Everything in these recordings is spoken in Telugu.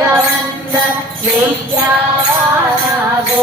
वन्द नित्यावाना को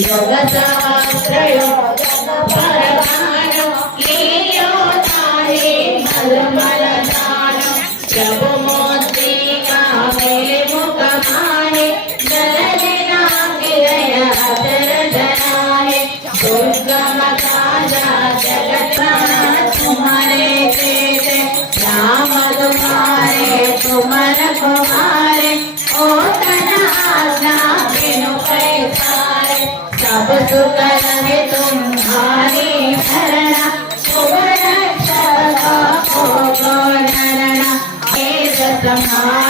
Yo la traigo सब सुख लगे तुम्हारी शरणा सुवर्ण सदा को गणना हे सतना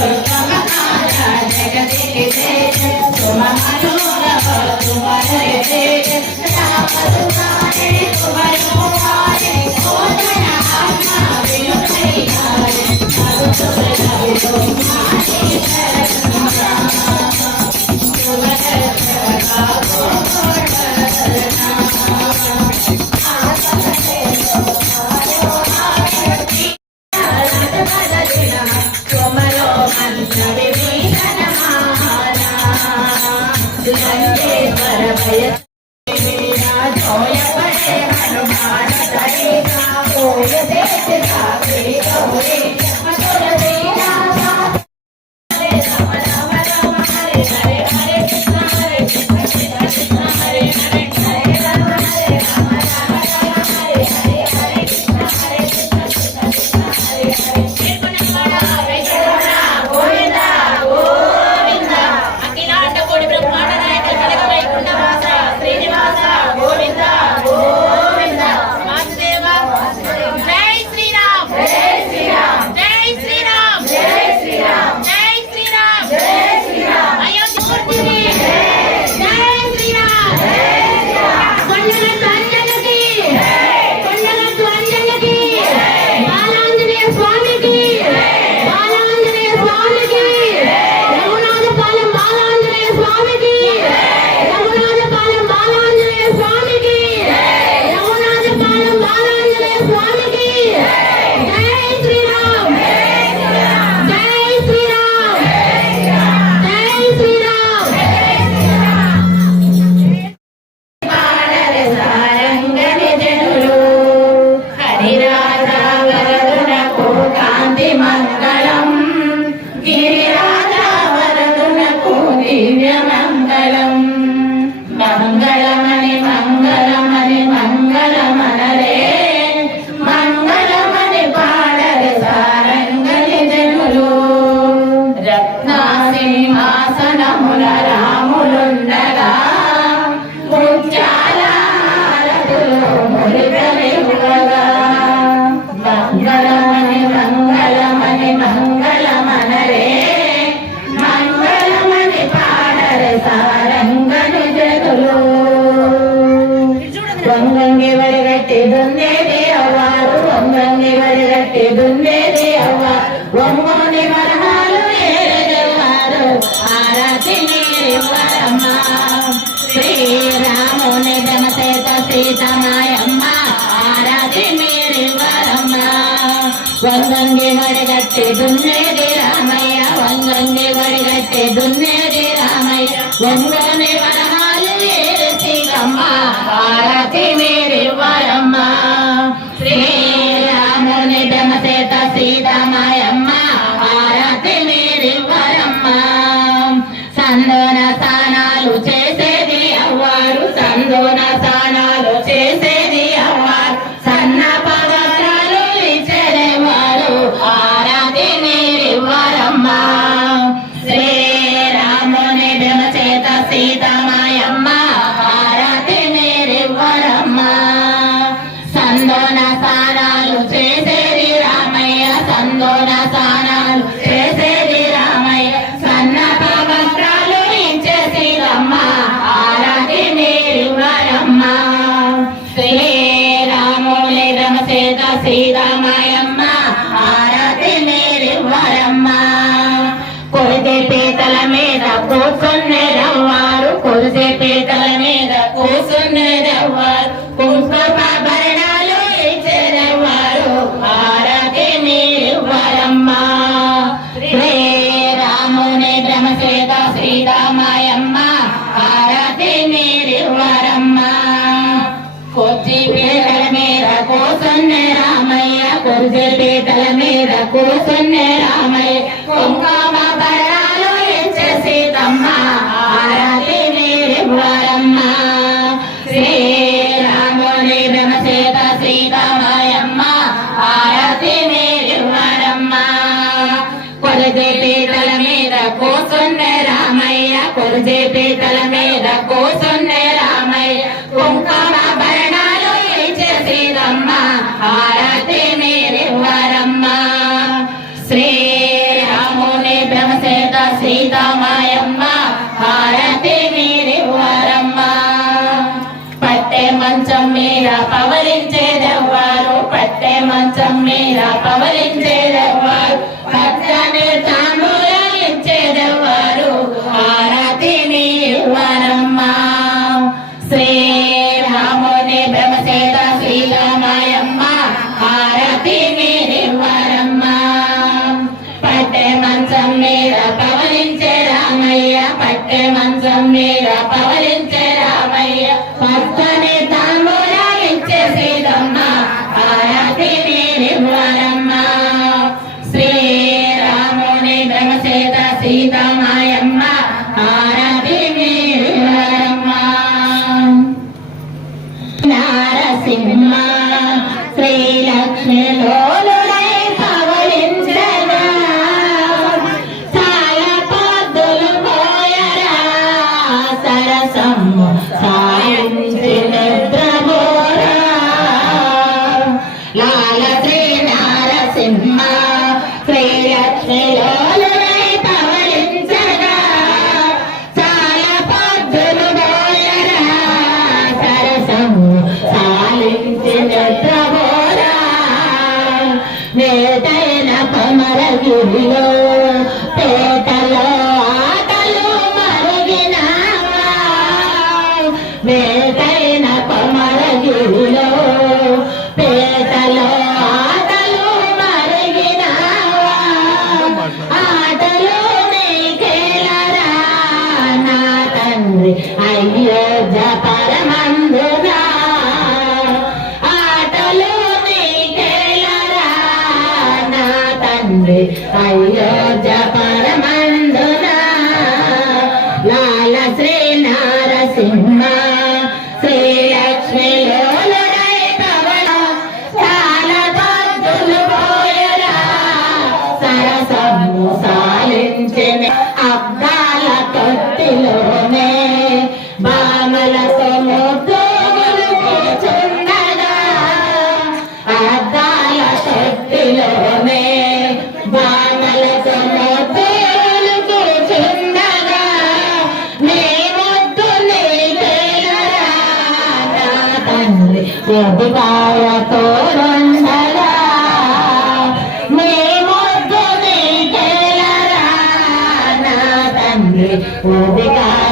జగ జయ జయ తుమ మనోరవ తుమ జయ జయ సమయమ్మ ఆరాతి మీరు వరమ్మ. వంగంగి వడిగట్టి దున్నేది రామయ్య వంగంగి వడిగట్టి దున్నేది రామయ్య. వంగని వరహాలు ఏరసిగమ్మ ఆరాతి మీరు వరమ్మ. భ్రమసేత శ్రీరామాయమ్మ భారతి మీరివ్వరమ్మ కొద్ది పీటల మీద కూసున్నే రామయ్య కొద్ది పీటల మీద కూసున్నే పీటల మీద కూసున్నే రామయ్య. కుంకుమ భరణాలు ఇచ్చేసేదమ్మ ఆరతి మీరివ్వరమ్మ. శ్రీరాముని బ్రహ్మసేత సీతమాయమ్మ హారతి మీరివ్వరమ్మ. పట్టె మంచం మీద పవలించేదెవ్వారు పట్టె మంచం మీద పవలించేదెవ్వారు మంచం మీద పవరించే రామయ్య పచ్చని తాంబూలాలిచ్చే సీతమ్మ ఆరతి నిర్మలమ్మ శ్రీరాముని బ్రహ్మచేత సీతమ్మ We know. పంయోజ పరమందురా లాల శ్రీ నారసింహ శ్రీ లక్ష్మి సరసము సాలించిన అబ్బాల తొట్టిలో ఎదికాయ తోడుండగా నీ ముద్దు నీకేలరా నా తండ్రి ఎదికాయ